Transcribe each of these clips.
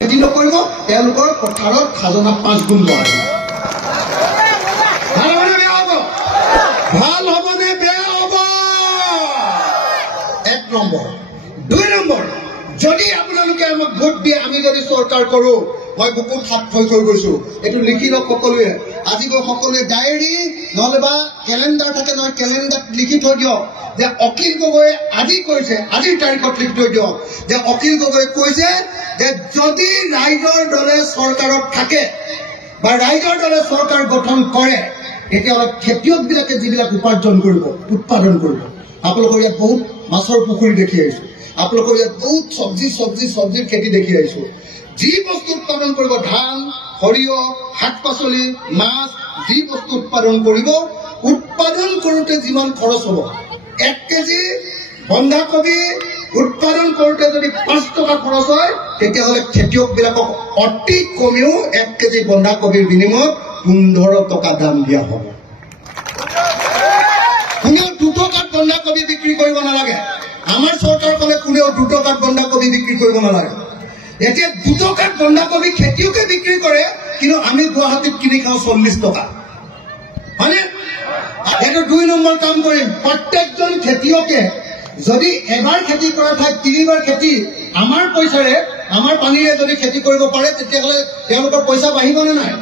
খেতি নকৰিব তেওঁলোকৰ পথাৰত খাজনা 5 গুণ লগাব ভাল হবনে বেয়া হব 1 নম্বৰ 2 নম্বৰ যদি আপোনালোকে আমাক ভোট দিয়ে আমি যদি চৰকাৰ কৰো মই বুকুত হাত থৈ গৈছো এটো লিখি লওক সকলোৱে আজি সকলোৱে ডায়েৰী নহলেবা ক্যালেন্ডাৰ থাকে নহয় ক্যালেন্ডাৰত লিখি থৈ দিয়ক যে অখিল গগৈ আজি কৈছে আজিৰ তাৰিখত লিখি থৈ দিয়ক যে অখিল গগৈ কৈছে যে যদি ৰাইজৰ দলে চৰকাৰত থাকে বা ৰাইজৰ দলে চৰকাৰ গঠন কৰে তেতিয়াহ'লে খেতিয়ক বিলাকে যিবিলাক উপাৰ্জন কৰিব উৎপাদন কৰিব আপোনালোকৰ ইয়াত বহুত মাছৰ পুখুৰী দেখি আহিছো আপোনালোকৰ ইয়াত বহুত চব্জিৰ খেতি দেখি আহিছো যি বস্তু উৎপাদন কৰিব ধান সৰিয়হ শাক পাচলি মাছ যি বস্তু উৎপাদন কৰিব উৎপাদন কৰোতে যিমান খৰচ হ'ব 1 কেজি বন্ধাকবি উৎপাদন কৰোতে যদি 5 টকা খৰচ হয় তেতিয়াহ'লে খেতিয়ক বিলাকক অতি কমেও 1 কেজি বন্ধাকবিৰ বিনিময়ত 15 টকা দাম দিয়া হ'ব কোনেও 2 টকাত বন্ধাকবি বিক্ৰী কৰিব নালাগে আমাৰ চৰকাৰখনে কোনেও 2 টকাত বন্ধাকবি বিক্ৰী কৰিব নালাগে এতিয়া 2 টকাত বন্ধাকবি খেতিয়কে বিক্ৰী কৰে কিন্তু আমি গুৱাহাটীত কিনি খাওঁ 40 টকা মানে এটা 2 নম্বৰ কাম কৰিম প্ৰত্যেকজন খেতিয়কে যদি এবাৰ খেতি কৰা ঠাইত 3বাৰ খেতি আমাৰ পইচাৰে আমাৰ পানীৰে যদি খেতি কৰিব পাৰে তেতিয়াহ'লে তেওঁলোকৰ পইচা বাঢ়িবনে নাই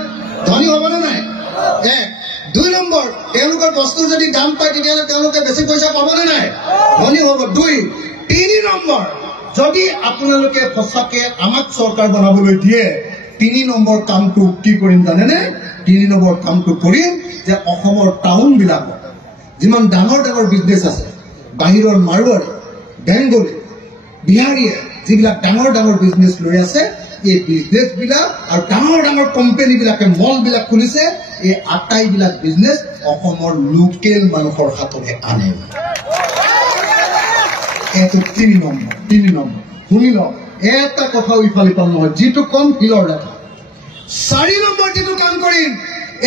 ধনী হ'বনে নাই 2 নম্বৰ তেওঁলোকৰ বস্তু যদি দাম পায় তেতিয়াহ'লে তেওঁলোকে বেছি পইচা পাবনে নাই ধনী হ'ব 3 নম্বৰ যদি আপোনালোকে সঁচাকে আমাক চৰকাৰ বনাবলৈ দিয়ে 3 নম্বৰ কামটো কি কৰিম জানেনে 3 নম্বৰ কামটো কৰিম যে অসমৰ টাউন বিলাক যিমান ডাঙৰ বিজনেছ আছে বাহিৰৰ মাৰোৱাৰী বেংগলী বিহাৰীয়ে যিবিলাক ডাঙৰ বিজনেছ লৈ আছে এই বিজনেছ বিলাক আৰু ডাঙৰ কোম্পানী বিলাকে মল বিলাক খুলিছে এই আটাইবিলাক বিজনেছ অসমৰ লোকেল মানুহৰ হাততে আনে এটো 3 নম্বৰ শুনি লওক এটা কথাও ইফালে পাল নহয় যিটো কম হিলৰ দেখা 4 নম্বৰ যিটো কাম কৰিম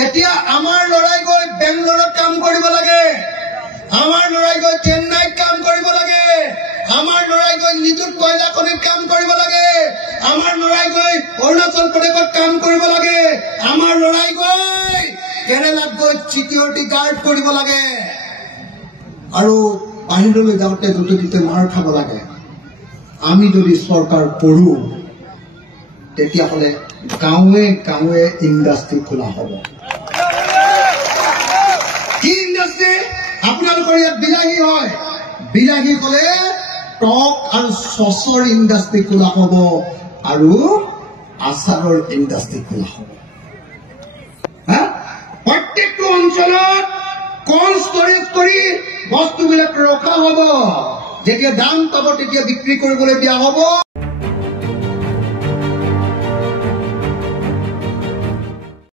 এতিয়া আমাৰ লৰাই গৈ বেংগলোৰত কাম কৰিব লাগে আমাৰ লৰাই গৈ চেন্নাইত কাম কৰিব লাগে আমাৰ লৰাই গৈ নিযুত কয়লা খনিত কাম কৰিব লাগে আমাৰ লৰাই গৈ অৰুণাচল প্ৰদেশত কাম কৰিব লাগে আমাৰ লৰাই গৈ কেৰালাত গৈ চিকিউৰিটি গাৰ্ড কৰিব লাগে আৰু বাহিৰলৈ যাওঁতে য'তে মাৰ খাব লাগে আমি যদি চৰকাৰ কৰো তেতিয়াহ'লে গাঁৱে ইণ্ডাষ্ট্ৰি খোলা হ'ব কি ইণ্ডাষ্ট্ৰি আপোনালোকৰ ইয়াত বিলাহী হয় বিলাহী হ'লে টক আৰু চচৰ ইণ্ডাষ্ট্ৰি খোলা হ'ব আৰু আচাৰৰ ইণ্ডাষ্ট্ৰি খোলা হ'ব প্ৰত্যেকটো অঞ্চলত কোল্ড ষ্টৰেজ কৰি বস্তুবিলাক ৰখা হ'ব যেতিয়া দাম পাব তেতিয়া বিক্ৰী কৰিবলৈ দিয়া হ'ব